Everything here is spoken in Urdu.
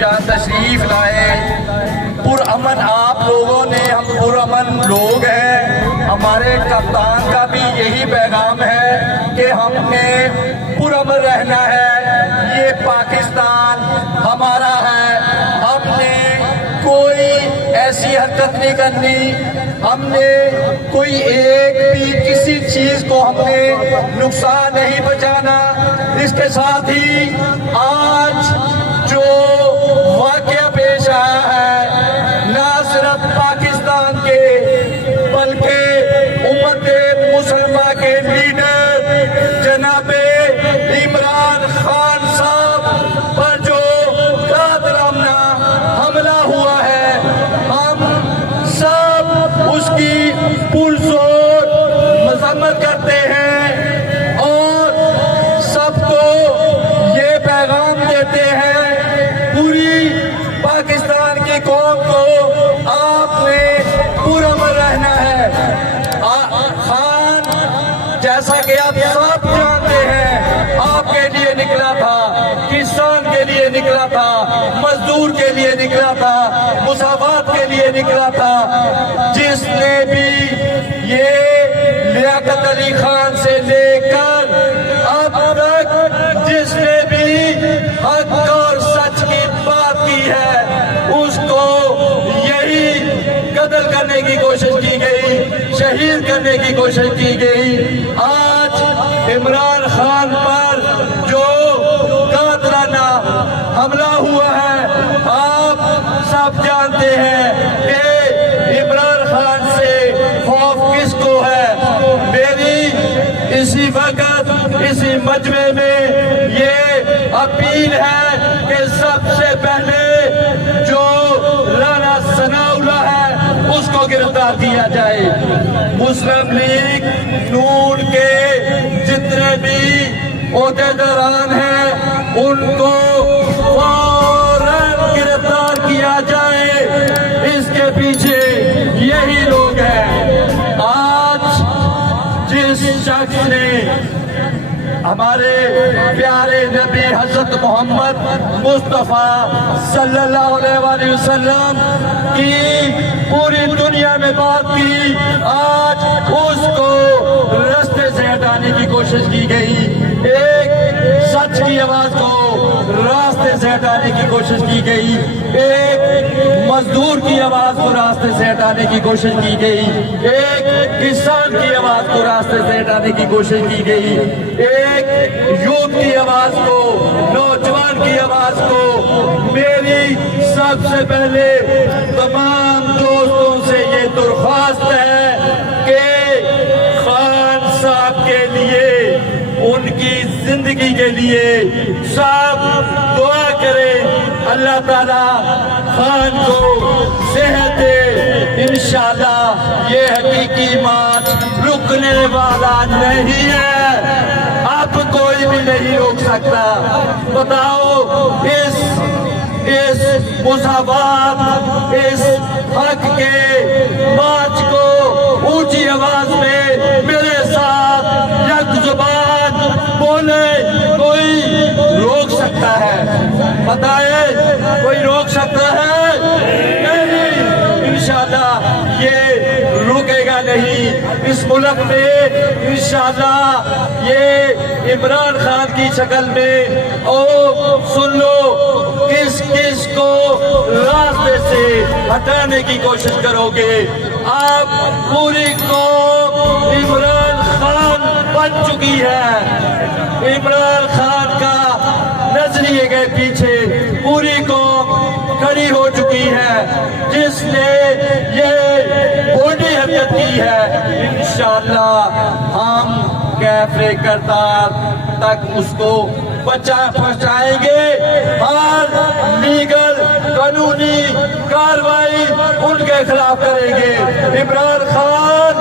یہاں تشریف لائے۔ پرامن آپ لوگوں نے، ہم پرامن لوگ ہیں، ہمارے کپتان کا بھی یہی پیغام ہے کہ ہم نے پرامن رہنا ہے، یہ پاکستان ہمارا ہے، ہم نے کوئی ایسی حرکت نہیں کرنی، ہم نے کوئی ایک بھی کسی چیز کو ہم نے نقصان نہیں پہنچانا۔ اس کے ساتھ ہی آج جو واقعہ پیش آیا ہے نہ صرف پاکستان کے بلکہ امت مسلمہ کے لیڈر جناب عمران خان صاحب پر جو قاتلانہ حملہ ہوا ہے، ہم سب اس کی پرزور مذمت کرتے ہیں اور سب کو یہ پیغام دیتے ہیں، پوری پاکستان کی قوم کو آپ نے پرامن رہنا ہے۔ خان جیسا کہ آپ سب جانتے ہیں آپ کے لیے نکلا تھا، کسان کے لیے نکلا تھا، مزدور کے لیے نکلا تھا، مساوات کے لیے نکلا تھا۔ جس نے بھی یہ لیاقت علی خان سے لے کر اب تک جس نے بھی حق اور سچ کی بات کی ہے، اس کو یہی قتل کرنے کی کوشش کی گئی، شہید کرنے کی کوشش کی گئی۔ آج عمران خان پر جو قاتلانہ حملہ ہوا ہے، آپ سب جانتے ہیں کہ عمران خان سے خوف کس کو ہے۔ میری اسی وقت اسی مجمع میں یہ اپیل ہے کہ سب سے پہلے جو رانا ثناء اللہ ہے اس کو گرفتار کیا جائے۔ مسلم لیگ نون کے جتنے بھی عہدیداران ہیں ان کو فوراً گرفتار کیا جائے، اس کے پیچھے یہی لوگ ہیں۔ آج جس شخص نے ہمارے پیارے نبی حضرت محمد مصطفیٰ صلی اللہ علیہ وآلہ وسلم کی پوری دنیا میں بات کی، آج اس کو رستے سے ہٹانے کی کوشش کی گئی، ایک سچ کی آواز کو راستے سے ہٹانے کی کوشش کی گئی، ایک مزدور کی آواز کو راستے سے ہٹانے کی کوشش کی گئی، ایک کسان کی آواز کو راستے سے ہٹانے کی کوشش کی گئی، ایک یوتھ کی آواز کو، نوجوان کی آواز کو۔ میری سب سے پہلے تمام دوستوں سے یہ درخواست ہے کہ خان صاحب کے لیے، ان کی زندگی کے لیے سب دعا کریں، اللہ تعالیٰ خان کو صحت دے۔ انشاءاللہ یہ حقیقی مارچ رکنے والا نہیں ہے، اب کوئی بھی نہیں روک سکتا۔ بتاؤ اس مساوات، اس حق کے مارچ کو اونچی آواز میں میرے ساتھ یک زبان بولے، کوئی روک سکتا ہے؟ بتائے کوئی روک سکتا ہے؟ نہیں، انشاءاللہ یہ رکے گا نہیں۔ اس ملک میں انشاءاللہ یہ عمران خان کی شکل میں، او سن لو کس کس کو راستے سے ہٹانے کی کوشش کرو گے۔ آپ پوری قوم عمران خان بن چکی ہے، عمران خان کا نظریے کے پیچھے پوری قوم کھڑی ہو چکی ہے۔ جس نے یہ بڑی حرکت کی ہے، انشاءاللہ ہم کیفر کردار تک اس کو پہنچائیں گے، ہر لیگل قانونی کاروائی ان کے خلاف کریں گے۔ عمران خان